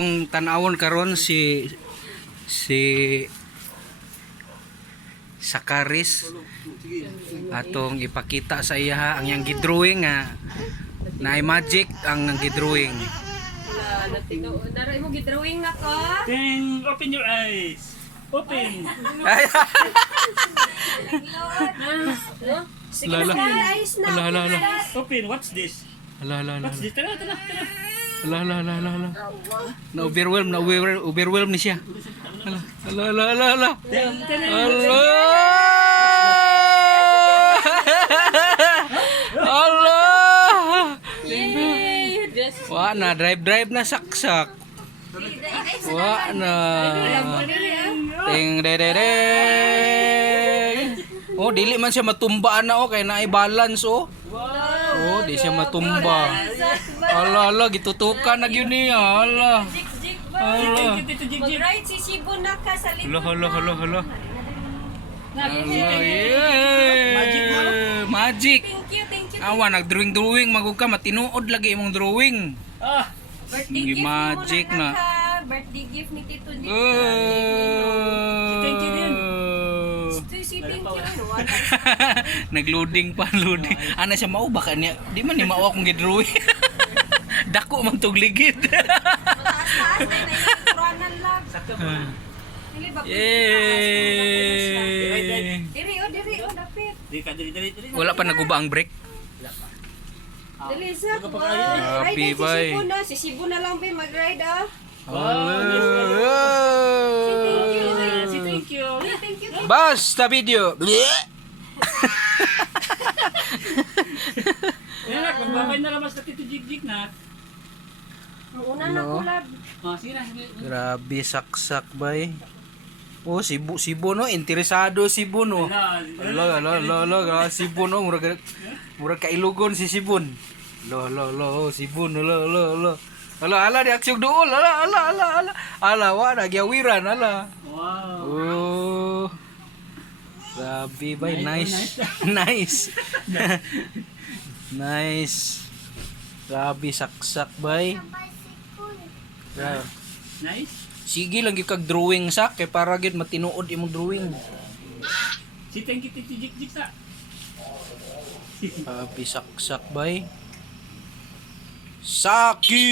Ang tanawon karon si Sakaris atong ipakita sa iya ang yang gidrawing nga na magic ang gidrawing. Naray mo gidrawing na ko. Then open your eyes. Open. Sige na guys na. Ala. Open. What's this? Ala. What's this? Tara. Ala. Na-overwhelm ni siya. Ala. Wa na drive na saksak. Wa na. Ting de. Oh, dili man siya matumba na kay naay balance oh. Oh, di siya matumba. Ala, gitutukan na gyud niya. Ala. Mag-ride si Shibu na ka sa likod. Hala. Magic. Thank you. Awa nagdrawing magug ka matinuod lagi imong drawing. Birthday gift magic mo na. Birthday gift ni Tito Nick. Thank you din. Thank you. Nagloading. Ana siya mao baka niya. Di man ni mao akong gidrawing. Dako man tog ligid. Mataas-taas na yung Quranan lang. Dili ba? Yay! Diri dapit. Dili. Wala pa naguba ang break. Dili sa. Happy bye. Si Shibu na lang ba mag-ride ah. Thank you. Basta video. Nak, magbabay na labas na Tito Jig na. Una na kulab. Sige na. Grabe saksak bay. Oh, Sibu no, interesado Sibu no. Ala, Sibun no, murag kailugon si Sibun. Lo, Sibun, lo. Ala, diaksyon dool. Ala, wa nagyawiran, ala. Wow. Oh. Grabe bay, nice. Nice. Grabe saksak bay. Nice. Sige lang gyud kag drawing sak kay para gyud matinuod imong drawing. Si thank you Tito Jig sa. Grabe saksak bay. Saki.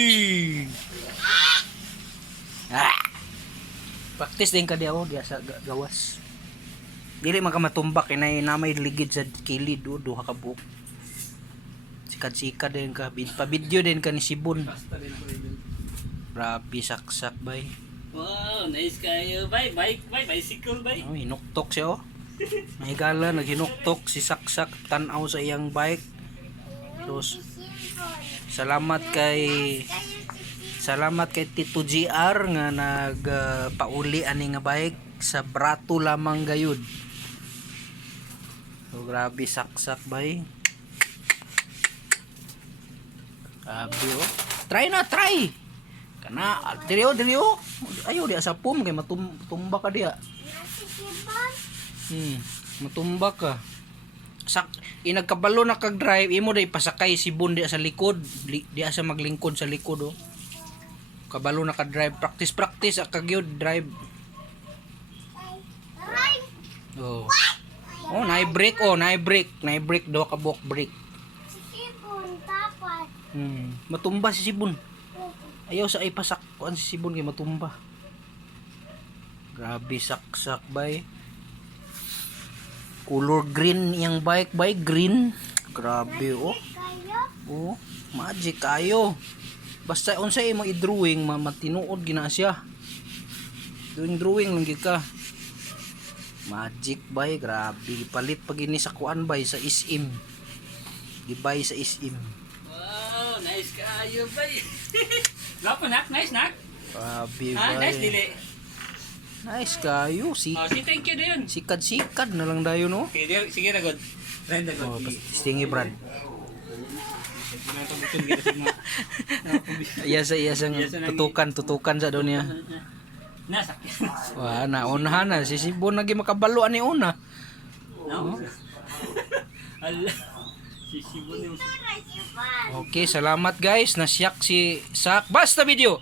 Practice din ka diaw diya sa gawas. Dili man ka matumbak kay namay ligid sa kilid duha ka buok. Sikat din ka pa-video din ka ni Sibun. Grabe saksak bay. Wow, nice kayo. Bye, bicycle, bye. Oh, hinuktok siya oh. Mahigala naghinuktok si saksak tan-aw sa iyang bike. So, salamat kay Tito GR nga nagpauli ani nga bike sa brato lamang gayud. So grabe saksak bay. Grabe oh. Try. Kana diri oh. Ayo dia sa pum kay matumba ka dia. Matumba ka. Inagkabalo na kag drive imo day pasakay si Bun dia sa likod, dia sa maglingkod sa likod oh. Kabalo na ka drive, practice akagyod drive. Oh. Oh, naay brake daw ka buok brake. Matumba si Sibun. Ayaw sa ipasak kuan si Sibun kay matumba. Grabe saksak bay. Color green yang bike green. Grabe oh. Oh, magic kayo. Basta unsay imong i-drawing matinuod gina siya. Drawing lang gid ka. Magic bay, grabe. Palit pag ini sa kuan bay sa SM. Gibay sa SM. Wow, nice kayo, bay. Lapa nak, nice nak. Grabe Ah, bay. nice dili. Nice kayo. Si thank you dayon. Sikad na lang dayo no. Okay, sige na god. Friend na Oh, god. stingy brand. Iya sa tutukan sa daw niya. Nasakyan. Wah, naunahan na si Sibon lagi makabalo ani una. No. Allah. Si Sibon yung Okay, salamat guys. Nasyak si Sak. Basta video.